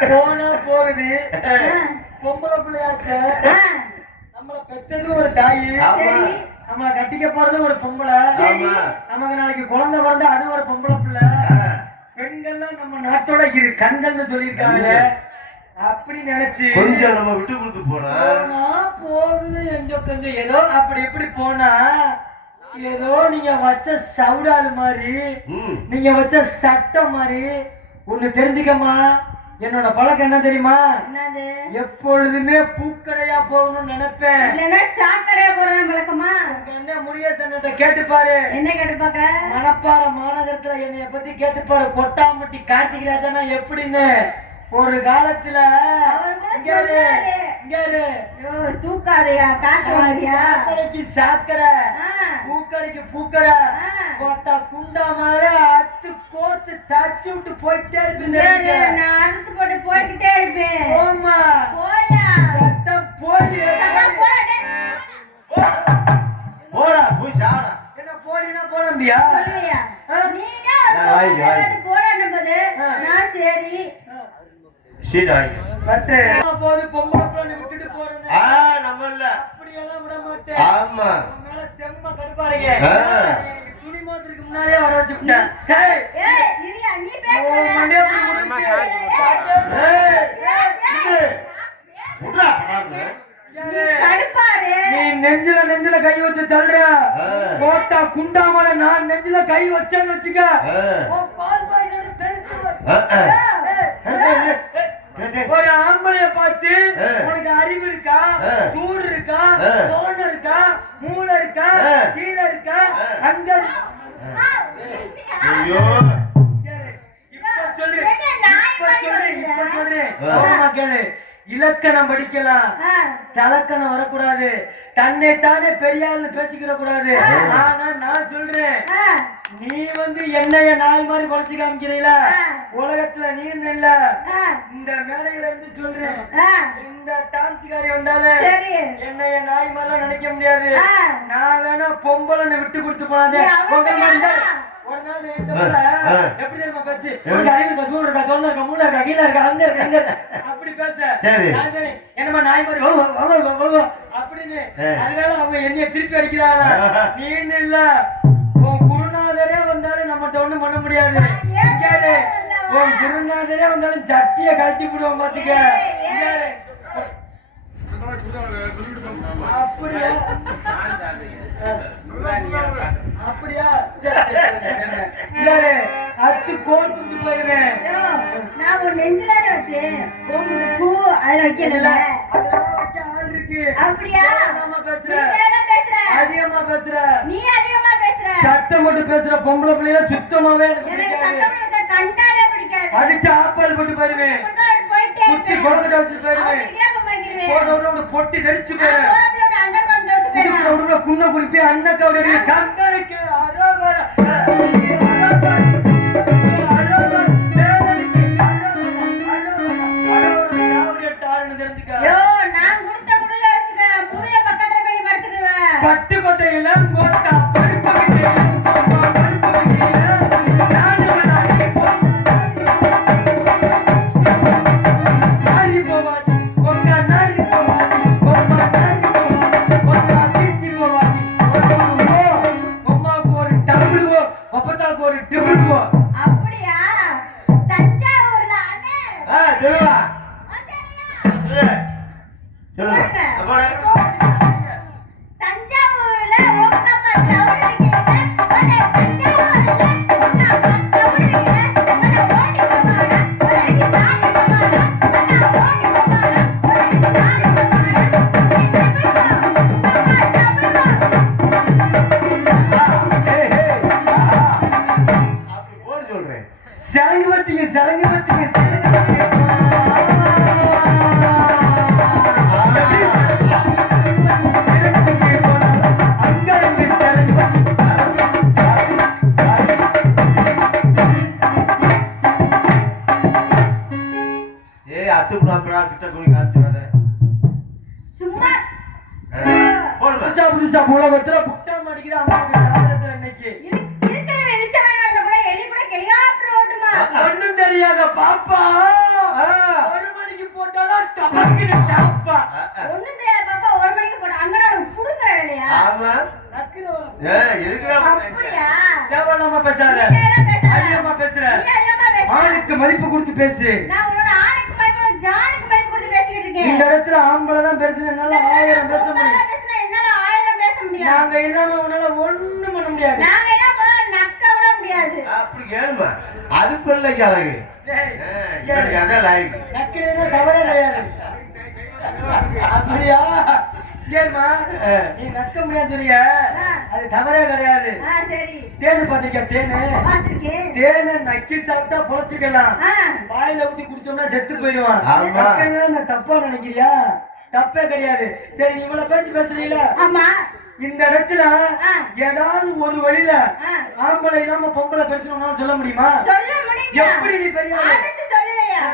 போனா போகுது. பொம்பளை பிள்ளையாச்ச நம்மள பெத்தது ஒரு தாயி, நம்மள கட்டிக்க போறது ஒரு பொம்பளை, நமக்கு நாளைக்கு குழந்தை பிறந்த அது ஒரு பொம்பளை பிள்ளை. பெண்கள்லாம் நம்ம நாட்டோட இரு கண்கள்னு சொல்லியிருக்காங்க. அப்படி நினைச்சு கொஞ்சம் நம்ம விட்டு கொடுத்து போனா போகுது எங்க கொஞ்சம் ஏதோ அப்படி எப்படி போனா ஏதோ நீங்க வச்ச சவுடால் மாதிரி, நீங்க வச்ச சட்டம் மாதிரி. ஒண்ணு தெரிஞ்சுக்கமா, என்னோட பழக்கம் என்ன தெரியுமா? எப்பொழுதுமே பூக்கடையா போகணும்னு நினைப்பேன். சாக்கடையா போற பழக்கமா? என்ன முருகேசன் கேட்டுப்பாரு. என்ன கேட்டுப்பாக்க? மணப்பாறை மாநகரத்துல என்னைய பத்தி கேட்டுப்பாரு. கொட்டாம்பட்டி கார்த்திகராஜனா எப்படின்னு ஒரு காலத்துல தூக்காதையா சாக்கடைக்கு சாக்கடை, பூக்கடைக்கு பூக்கடை, கொட்டா குண்டா மாதிரி அத்து கோர்த்து தச்சு விட்டு போயிட்டே இருப்பேன். நான் அறுத்து போட்டு போய்கிட்டே இருப்பேன். போமா சட்டம் போடி போடா போய் சாடா. என்ன போடினா போட முடியா? போது பொம்பளை விட்டுட்டு போறேன். நம்ம இல்ல அப்படியெல்லாம் விட மாட்டேன். ஆமா மேல செம்ம கடுப்பாருங்க. துணி மாத்திரைக்கு முன்னாலே வர வச்சுட்டேன். நீ நெஞ்சில கை வச்சு தள்ளுற கோட்டா குண்டாமல நான் நெஞ்சில கை வச்சேன்னு வச்சுக்க. ஒரு ஆம்பளைய பார்த்து உனக்கு அறிவு இருக்கா, சூடு இருக்கா, சோழன் இருக்கா, மூளை இருக்கா, கீழே இருக்கா, அங்க இலக்கணம் படிக்கலாம், தலக்கணம் வரக்கூடாது, தன்னை தானே பெரியாள்னு பேசிக்கிற கூடாது. ஆனா நான் சொல்றேன், நீ என்னைய நாய் மாதிரி குறைச்சு காமிக்கிறீங்களா? உலகத்துல நீ இல்ல. இந்த மேடையில இருந்து சொல்றேன், இந்த டான்ஸ்காரி வந்தாலும் என்னைய நாய் மாதிரிலாம் நினைக்க முடியாது. நான் வேணா பொம்பளைன்னு விட்டு கொடுத்து போனாதே. ஒரு நாள் எப்படி தெரியுமா பேச்சு? அறிவு சூடு இருக்கா, தொல்லை இருக்கா, மூளை இருக்கா, கீழே இருக்கா, அங்க இருக்கா, அங்க அப்படி பேச என்னமா நாய் மாதிரி அப்படின்னு. அதனால அவங்க என்னைய திருப்பி அடிக்கிறாங்க. நீ இல்ல, உன் குருநாதரே வந்தாலும் நம்மகிட்ட ஒண்ணும் பண்ண முடியாது. உன் குருநாதரே வந்தாலும் சட்டிய கழட்டி விடுவோம் பாத்துக்க. அப்படியா அப்படியா? அத்து கோத்து போயிருவேன். நான் ஒரு நெஞ்சிலான வச்சேன். பூ அதுல வைக்கல. ஆள் இருக்கு. அப்படியா? அதிகமா பேசுற. நீ அதிகமா பேசுற. சத்தம் மட்டும் பேசுற பொம்பளை பிள்ளைய சுத்தமாவே எனக்கு சத்தம் கண்டாலே பிடிக்காது. அடிச்சு ஆப்பால் போட்டு போயிருவேன். குத்தி குழந்தை வச்சு போயிருவேன். பொட்டி தெரிச்சு போயிருவேன். குன்ன குடிப்பி அண்ணக்காவுடைய கங்கனுக்கு பட்டுக்கோட்டையில கோட்டா உலகத்துல புட்டா மாடிக்கிற ஒண்ணும் தெரியாத பாப்பா நக்கின டாப்பா. ஒண்ணும் தெரியாது பாப்பா, 1 மணிக்கு போட்டோம். அங்க நான் புடுங்குற வேலையா? ஆமா நக்கின எதுக்குடா அப்படியா? தேவையில்லாம பேசாத. நீங்க எல்லாம் பேசாத. அதிகமா பேசுற. நீங்க அதிகமா பேசாத. ஆணுக்கு மதிப்பு கொடுத்து பேசு. நான் உன்னோட ஆணுக்கு பயப்பட ஜானுக்கு பயப்பட கொடுத்து பேசிக்கிட்டு இருக்கேன். இந்த இடத்துல ஆம்பளை தான் பேசுன, என்னால 1000 பேச முடியும். பேசினா என்னால 1000 பேச முடியாது. நாங்க இல்லாம உன்னால ஒண்ணும் பண்ண முடியாது. நாங்க எல்லாம் போனா நக்க விட முடியாது. அப்படி கேளுமா அது பிள்ளைக்கு அழகு டேய், இவனுக்கு அதான் லாய்க்கு நக்கினா தவறே கிடையாது. அப்படியா? ஏம்மா நீ நக்க முடியாது சொல்லிய, அது தவறே கிடையாது. சரி. தேனு பாத்திருக்கியா? தேனு பாத்திருக்கேன். தேனை நக்கி சாப்பிட்டா பொழைச்சுக்கலாம். ஆ. வாயில ஊத்தி குடிச்சோம்னா செத்து போயிடுவான். ஆமா. நக்கறதுல நான் தப்பா நினைக்கிறியா? தப்பே கிடையாது. சரி, நீ இவ்வளவு பேச்சு பேசுறீங்களா? ஆமா. இந்த இடத்துல ஆ. ஏதாவது ஒரு வழியில ஆ. ஆம்பளை இல்லாம பொம்பளை பேசணும்னா சொல்ல முடியுமா? சொல்ல முடியுமா? எப்படி நீ பெரிய ஆளு? அடுத்து சொல்லுவையா?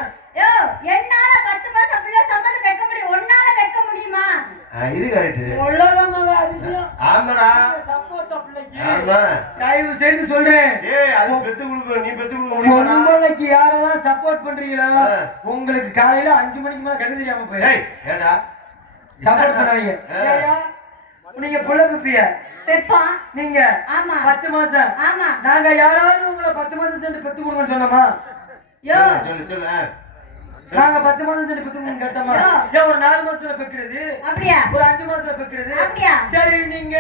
யோ, என்னால 10 மாசம் பிள்ளை சம்மதம் வைக்க முடியும், உன்னால வைக்க முடியுமா? இது கரெக்ட் உலகமாக அதிசயம். ஆமாடா சப்போர்ட் பிள்ளைக்கு ஆமா தயவு செய்து சொல்றேன், ஏய் அது பெத்து கொடுக்க நீ பெத்து கொடுக்க முடியுமாடா பொம்பளைக்கு யாரெல்லாம் சப்போர்ட் பண்றீங்களோ ஆ. உங்களுக்கு காலையில 5 மணிக்கு மேல கண்ணு தெரியாம போய் ஏய் ஏடா சப்போர்ட் பண்ணாதீங்க. ஏய்யா, நீங்க புள்ள பிப்பிய பெப்பா. நீங்க ஆமா. 10 மாசம் ஆமா. நாங்க யாராவது உங்களை 10 மாசம் சென்று பெத்து கொடுங்கன்னு சொன்னோமா? யோ, சொல்லு சொல்லு நாங்க 10 மாசம் சென்று பெத்து கொடுங்க கேட்டோமா? யோ. ஏன் ஒரு 4 மாசத்துல பெக்கிறது, அப்படியா? ஒரு 5 மாசத்துல பெக்கிறது? அப்படியா? சரி, நீங்க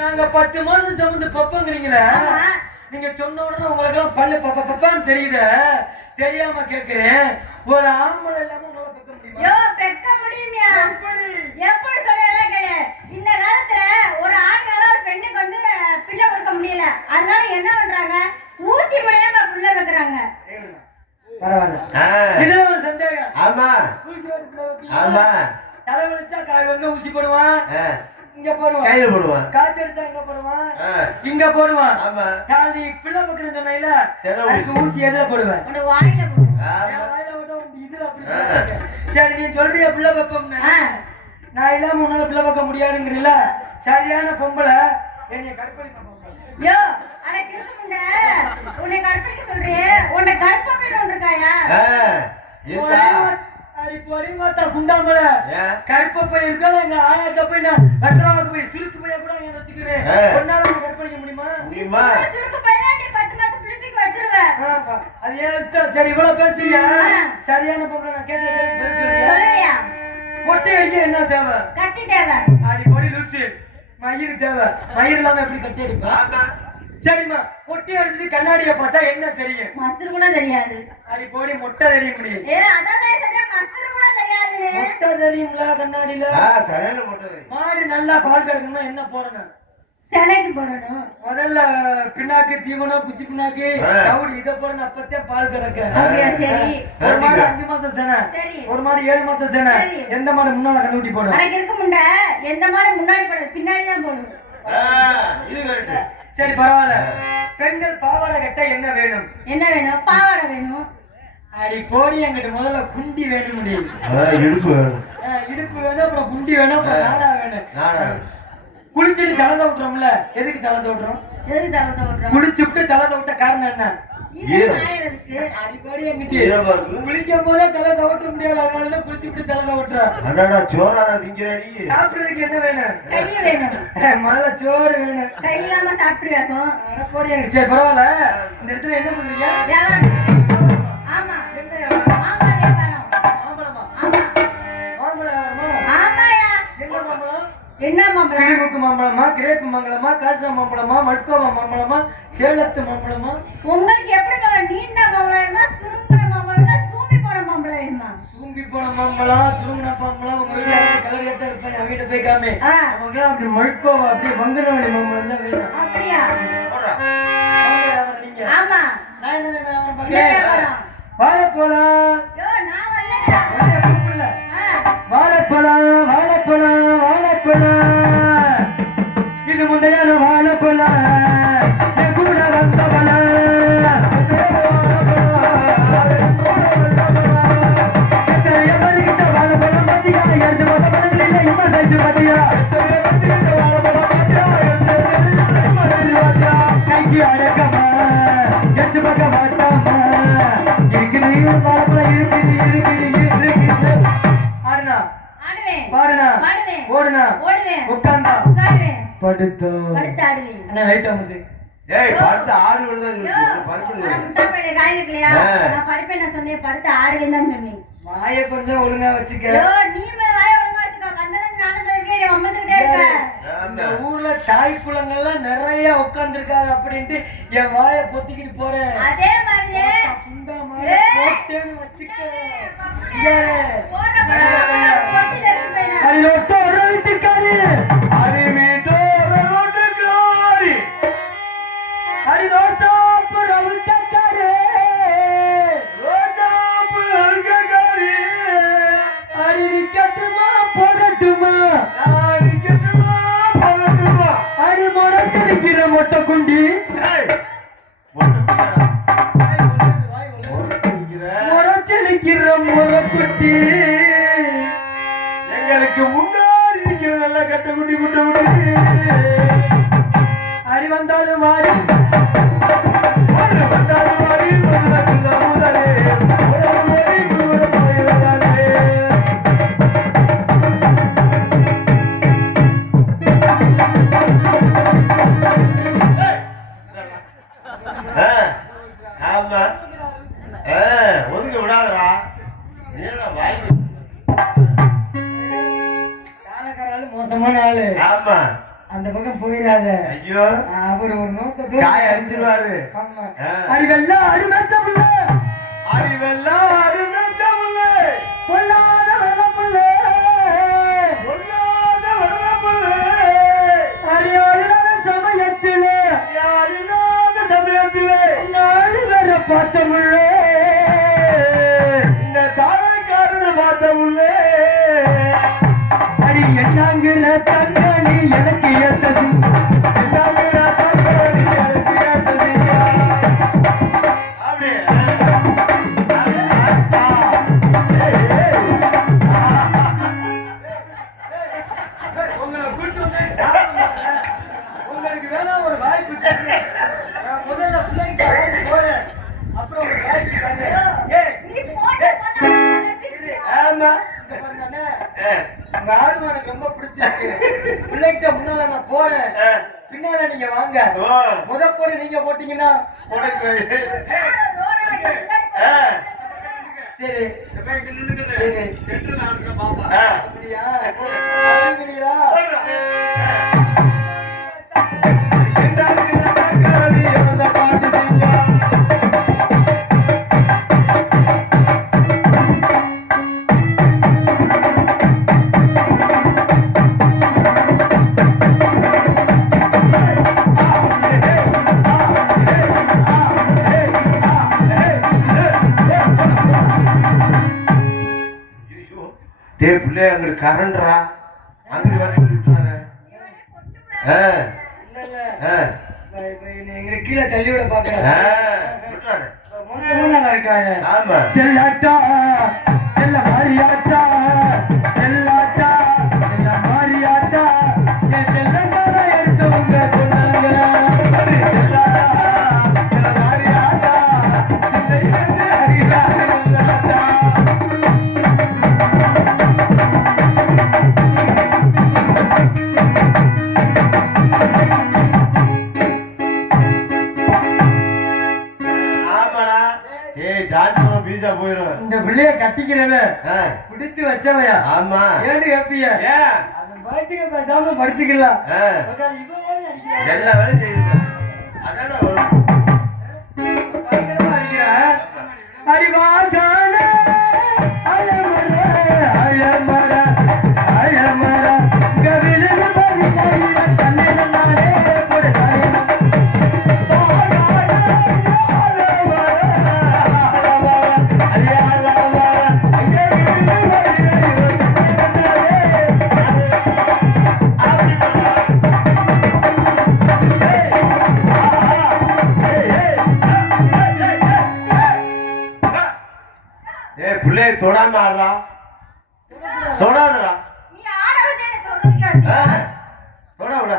நாங்க 10 மாசம் சுமந்து பப்பங்கிறீங்களே, ஆமா. நீங்க சொன்ன உடனே உங்களுக்கு எல்லாம் பல்லு பப்பான்னு தெரியுது. தெரியாம கேக்குறேன், ஒரு ஆம்பளை இல்லாம உங்களால பெக்க முடியுமா? யோ, பெக்க முடியுமியா? எப்படி? எப்படி சொல்றதா கேளு. இந்த காலத்துல ஒரு ஆண்கால ஒரு பெண்ணுக்கு வந்து பிள்ளை கொடுக்க முடியல. அதனால என்ன பண்றாங்க? ஊசி மூலமா பிள்ளை வைக்கிறாங்க. பரவாயில்ல, இதுல ஒரு சந்தேகம். ஆமா ஊசி போட்டு பிள்ளை வைப்பீங்களா? ஆமா தலை வலிச்சா காய் வந்து ஊசி போடுவான், ஆ, இங்க போடுவான். கையில போடுவான் காய்ச்சல் எடுத்தா இங்க போடுவான், ஆ, இங்க போடுவான். ஆமா நீ பிள்ளை வைக்கிறேன்னு சொன்னீல, சரி, அதுக்கு ஊசி எதுல போடுவேன்? உன்னோட வாயில போடு. ஆமா என் வாயில விட்டா உனக்கு இதுல அப்படி போடுவாங்க. சரி, நீ சொல்றிய பிள்ளை வைப்போம்னு, ஆ. நான் இல்லாம உன்னால பிள்ளை வைக்க முடியாதுங்கிறீல. சரியான பொம்பளை என்னைய கற்பழிக்க யோ, அட கிறுக்குமுண்ட, உன்னை கற்பழிக்க சொல்றேன். உன்னை கற்பப்பையில ஒன்று இருக்காயா? ஆ, இருக்கா? அடி பொறிவாத்தா குண்டாமல ஏன்? கற்ப போய் இருக்கல, எங்க ஆயாட்ட போய் நான் வெத்தராவுக்கு போய் சுருக்கு போய் கூட நான் வச்சுக்குவேன். ஆ. ஒன்னால உன்னை கற்பழிக்க முடியுமா? முடியுமா? உன்னை சுருக்கு பையனா நீ 10 மாசம் பிள்ளைக்கு வச்சிருவ. ஆ, அது ஏன் இஷ்டம். சரி, இவ்வளவு பேசுறியா? ஆ. சரியான பொம்பளை நான் கேட்டேன். சொல்லுவியா? மொட்டை அடிக்க என்ன தேவை? கட்டி தேவை. அடி பொடி லூசு, மயிர் தேவை. மயிர் இல்லாம எப்படி கட்டி அடிப்பா? ஆமா சரிம்மா, மொட்டை அடிச்சு கண்ணாடியை பார்த்தா என்ன தெரியும்? மசுறு கூட தெரியாது. அடி போடி மொட்டை தெரிய முடியும். அதான் சொல்றேன், மசுறு கூட தெரியாது. மொட்டை தெரியுங்களா கண்ணாடியில? ஆ, கல்யாண போட்டது மாடு நல்லா பால் கறக்கணும்னா என்ன போடணும்? சென்னைக்கு போடணும். முதல்ல பின்னாக்கு தீவனம், குச்சி பின்னாக்கு, ஆ. தவிடு இதை போடணும். அப்பத்தே பால் கறக்க. அப்படியா? சரி. ஒரு மாடு 5 மாசம் சேனை, சரி. ஒரு மாடு 7 மாசம் சேனை. சரி. எந்த மாடு முன்னால கண்ணுட்டி போடும்? எனக்கு இருக்க முண்ட எந்த மாதிரி முன்னாடி போடுறது, பின்னாடி தான் போடும். ஆ, இது கரெக்ட் சரி, பரவாயில்ல. பெண்கள் பாவாடை கட்ட என்ன வேணும்? என்ன வேணும்? பாவாடை வேணும். அடி போடி, என்கிட்ட முதல்ல குண்டி வேணும் முடியும். இடுப்பு வேணும் இடுப்பு வேணும், அப்புறம் குண்டி வேணும், அப்புறம் நாடா வேணும். நாடா. குளிச்சுட்டு தலை விட்டுறோம்ல, எதுக்கு தலை விட்டுறோம்? எதுக்கு தகுந்த விட்டுறோம்? குளிச்சுட்டு தலை விட்ட காரணம் என்ன? ஈரம். இருக்கு. அடிப்படி என்கிட்ட ஈரமா இருக்கு. குளிக்கும் போதே தலை தவட்ட முடியாது, அதனாலதான் குளிச்சுட்டு தலை தவட்டுறோம். அடாடா சோறாதான் திங்கிறாடி சாப்பிடுறதுக்கு என்ன வேணும்? கை வேணும். முதல்ல சோறு வேணும். கை இல்லாம சாப்பிட்டுருக்கோம். அடப்போடி, எனக்கு சரி பரவாயில்ல. இந்த இடத்துல என்ன பண்றீங்க? வியாபாரம். ஆமா. என்ன வியாபாரம்? மாம்பழ வியாபாரம். மாம்பழமா? ஆமா. மாம்பழ வியாபாரமா? ஆமாயா. என்ன மாம்பழம்? என்ன மாம்பழம்? கிளிமுக்கு மாம்பழமா, கிரேப்பு மாம்பழமா, காசா மாம்பழமா, மட்கோவா மாம்பழமா, சேலத்து மாம்பழமா? உங்களுக்கு எப்படி மாம்பழம்? நீண்ட மாம்பழம் வேணுமா, சுருங்கின மாம்பழம் வேணுமா, சூம்பி போன மாம்பழம் வேணுமா? சூம்பி போன மாம்பழம், சுருங்கின மாம்பழம். உங்க வீட்டுல கலர் கட்டா இருப்பேன், என் வீட்டை போய் காமி. ஆ. நமக்கு அப்படி மட்கோவா, அப்படியே வங்குனவழி மாம்பழம் தான் வேணும். அப்படியா? போடுறா. மாம்பழ வியாபாரம் நீங்க. ஆமா. நான் என்ன தெரியுமா வியாபாரம் என்ன பார்க்கிறேன்? வியாபாரம்? வாழைப்பழம். யோ, நான் வரலையா? ஒரே கூப்பிடல. வாழைப்பழம், வாழைப்பழம், வாழைப்பழம். இது முந்தையான வாழைப்பழம், என் கூட வந்த பழம். எத்தனையோ பேருக்கிட்ட வாழைப்பழம் பாத்தியா? 2 மாசம் பழங்கள் இல்லை, இம்மா சைஸ் பாத்தியா? கைக்கு அடக்கமா, 8 பக்கம் வாட்டாமா, இருக்கு நீ வாழைப்பழம் இருக்கு. ஓடுனா ஓடுவேன் உட்கார்ந்தா உட்காருவேன் படுத்தோ படுத்து ஆடுவேன் அண்ணா லைட் அமுது ஏய் படுத்து ஆடு விடுதான் படுத்து முட்டா பையில காய் இருக்கலையா நான் படுப்பேன் நான் சொன்னேன் படுத்து ஆடுவேன் தான் சொன்னேன் வாயை கொஞ்சம் ஒழுங்கா வச்சுக்க நீ வாய ஒழுங்கா வச்சுக்கோ வந்ததும் நானும் சொல்லிட்டே அம்மத்துக்கிட்டே இருக்கேன் இந்த ஊர்ல தாய் குளங்கள்லாம் நிறைய உட்கார்ந்துருக்காங்க அப்படின்ட்டு என் வாயை பொத்திக்கிட்டு போறேன் அதே மாதிரி இந்த மாதிரி போட்டேன்னு வச்சுக்க மொட்டை குண்டி முறைச்சலிக்கிற முறைக்குட்டி எங்களுக்கு முன்னாடி நிக்கிற நல்ல கட்டக்குட்டி முட்டை குட்டி அடி வந்தாலும் வாடி வந்தாலும் வாடி முதலே ஆமா ஒதுக்க விடாதரா காலக்காராலும் மோசமான ஆளு ஆமா அந்த பக்கம் போயிடாத ஐயோ அவர் ஒரு நோக்கத்தை காய அடிச்சிருவாரு ஆமா அடி வெள்ளம் அடி மேச்ச புள்ள அடி வெள்ளம் அடி மேச்ச புள்ள பொல்லாத வெள்ள புள்ள பொல்லாத வெள்ள புள்ள அடி அடியாத சமயத்திலே யாரில்லாத சமயத்திலே நாலு பேரை பார்த்த புள்ள இந்த தாய்க்காரனை பார்த்த புள்ள அடி என்னங்கிற தங்கனி எனக்கு ஏத்தது என்னங்கிற தங்கனி எனக்கு ஏத்தது அப்படியே உங்களை கூட்டு உங்களுக்கு வேணா ஒரு வாய்ப்பு நான் முதல்ல பிள்ளைங்க போறேன் அப்புறம் ஒரு வாய்ப்பு ஆமா உங்க ஆர்வம் எனக்கு ரொம்ப பிடிச்சிருக்கு பிள்ளைகிட்ட முன்னால நான் போறேன் பின்னால நீங்க வாங்க முதற்கோடு நீங்க போட்டீங்கன்னா சரி அப்படியா பிள்ளை அங்க கரண்டா அங்க வரைக்கும் விட்டுறாத கீழே தள்ளிவிட பாக்குறேன் இருக்காங்க ஆமா செல்லாட்டா செல்ல மாறியாட்டா செல்லாட்டா செல்ல மாறியாட்டா என் செல்லக்கார எடுத்தவங்க சொன்னாங்க போயிடும் இந்த பிள்ளைய கட்டிக்கிறவன் பிடிச்சு வச்சவையா ஆமா ஏன்னு கேப்பிய அந்த பாட்டுக்கு பேசாம படுத்துக்கலாம் எல்லா வேலையும் செய்யுங்க அதான அடிவாஜான அயமர அயமர அயமர கவிழு மதி மதிய கண்ணில் நானே கொடுத்தாயே பிள்ளை தொடாம ஆடுறா தொடாதடா நீ ஆடவதே தொடுறதுக்கு தொட விட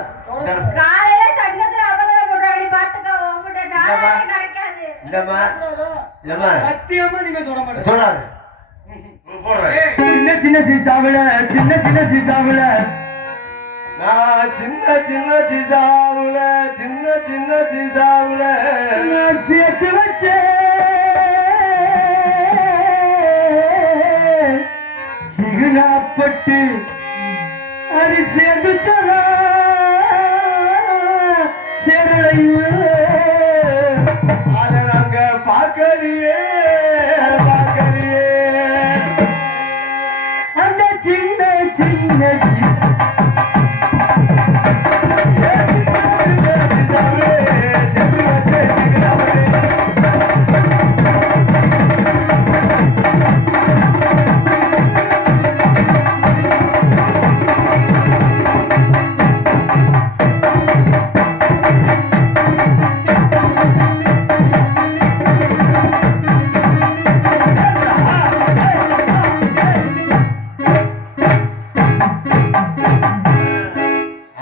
காலையில சங்கத்துல அபராதம் போடுறாங்க பாத்துக்க உங்ககிட்ட நாளே கிடைக்காது இல்லம்மா இல்லம்மா சத்தியமா நீங்க தொட மாட்டீங்க தொடாது போடுறேன் சின்ன சின்ன சீசாவுல சின்ன சின்ன சீசாவுல நான் சின்ன சின்ன சீசாவுல சின்ன சின்ன சீசாவுல நான் சேர்த்து வச்சேன் சிகுனாப்பட்டு அது சேர்ந்துச்சரா சேரலையே அதை நாங்க பார்க்கலையே பார்க்கலையே அந்த சின்ன சின்ன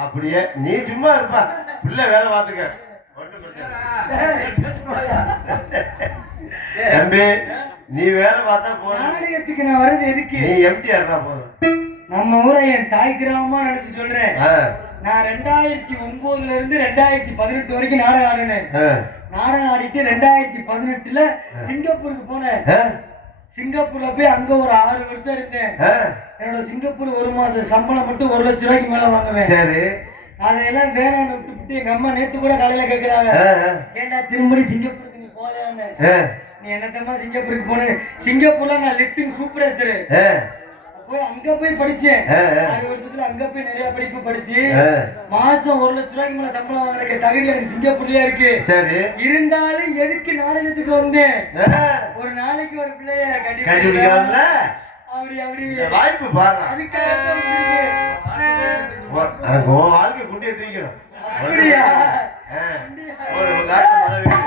அப்படியே நீ சும்மா இருப்பா பிள்ளை வேலை பார்த்துக்க ஒண்ணும் பிரச்சனை இல்ல. தம்பி நீ வேலை பார்த்தா போதும் நாடகத்துக்கு நான் வர்றது எதுக்கு நீ எம்டிஆர்னா போதும் நம்ம ஊரை என் தாய் கிராமமா நினைச்சு சொல்றேன் ஆ, நான் 2009ல இருந்து 2018 வரைக்கும் நாடகம் ஆடினேன் ஆ, நாடகம் ஆடிட்டு 2018ல சிங்கப்பூருக்கு போனேன் ஆ, சிங்கப்பூர்ல போய் அங்க ஒரு 6 வருஷம் இருந்தேன் ஆ. என்னோட சிங்கப்பூர் ஒரு மாசம் சம்பளம் மட்டும் 1 லட்சம் ரூபாய்க்கு மேல வாங்குவேன் சரி அதையெல்லாம் வேணாம்னு விட்டுவிட்டு எங்க அம்மா நேத்து கூட காலையில கேக்குறாங்க ஆ, ஏன்டா திரும்படி சிங்கப்பூருக்கு நீ போலையான்னு ஆ, நீ என்னத்தம்மா சிங்கப்பூருக்கு போனேன் சிங்கப்பூர்ல நான் லிஃப்டிங் சூப்பர்வைசர் ஆ, போய் அங்க போய் படிச்சேன் ஆ, ஆ. 6 வருஷத்துல அங்க போய் நிறைய படிப்பு படிச்சு ஆ. மாசம் 1 லட்சம் ரூபாய்க்கு மேல சம்பளம் வாங்குற தகுதி எனக்கு சிங்கப்பூர்லயே இருக்கு சரி இருந்தாலும் எதுக்கு நாடகத்துக்கு வந்தேன் ஆ, ஒரு நாளைக்கு ஒரு பிள்ளைய கண்டுபிடிக்கலாம்ல அப்படி அப்படி இந்த வாய்ப்பு பாரு அதுக்காக தான் வந்திருக்கேன். எனக்கு உன் வாழ்க்கை குண்டியை தூக்கிறோம் அப்படியா? ஒரு காட்டு மழை பெய்யுது.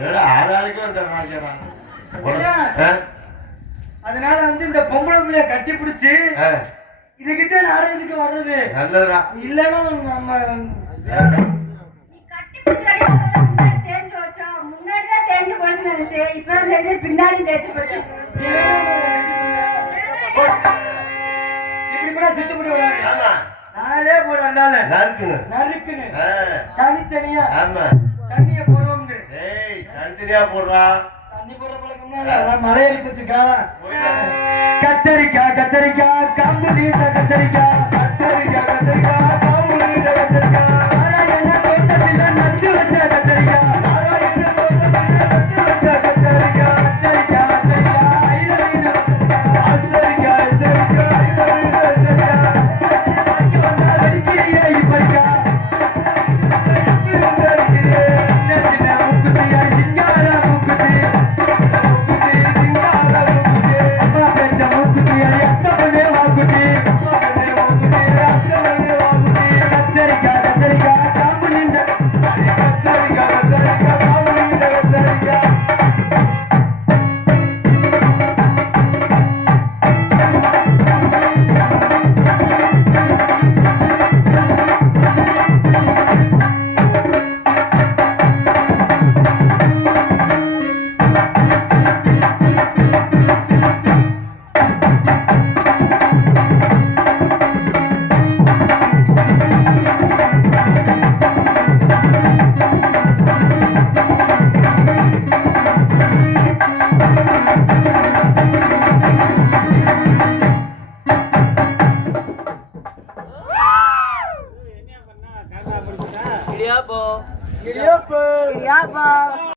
ஏடா, ஆளாளுக்கு வந்த நாளைக்குறான். ஆ? அதனால வந்து இந்த பொம்பளை பிள்ளைய கட்டி பிடிச்சு ஆ, இதுகிட்ட நாடகத்துக்கு வர்றது நல்லதுடா இல்லைன்னா நம்ம நீ கட்டி பிடிச்சு முன்னாடி தேஞ்சு வச்சோம் முன்னாடிதான் தேஞ்சு போச்சுன்னு நினைச்சேன் இப்ப தெரிஞ்சு பின்னாடி தேஞ்சு போச்சு இப்படி கூட சுத்தப்படி வராது ஆமா நாளே போட வந்தால நறுக்குன்னு நறுக்குன்னு ஆ, தனித்தனியா ஆமா தண்ணிய போடுவோம் ஏய் தனித்தனியா போடுறா தண்ணி போடுற பழக்கம்னா மலையடி பத்துக்கலாம் போயிடாத. கத்தரிக்காய் கத்தரிக்காய் காம்பு நீட்ட கத்தரிக்காய் கத்தரிக்காய் கத்தரிக்காய் காம்பு நீட்ட கத்தரிக்காய் நாராயண தோட்டத்தில் நட்டு வச்ச கத்தரிக்காய் நாராயண தோட்டத்தில் நட்டு வச்ச கத்தரிக்காய் கத்தரிக்காய் கத்தரிக்காய் ஐலவீன கத்தரிக்காய் கத்தரிக்காய் கத்தரிக்காய் வெடிக்கிறியே இப்படிக்கா கத்தரிக்காய் சின்ன மூக்குத்தியா சிங்கார மூக்குத்தி அம்மா பெற்ற மூக்குத்தியா எத்த பண்ணே வாக்குத்தி கத்தரிக்காய் கத்தரிக்காய் காம்பு நீண்ட Idiapo. இடியாப்பம் வியாபாரம்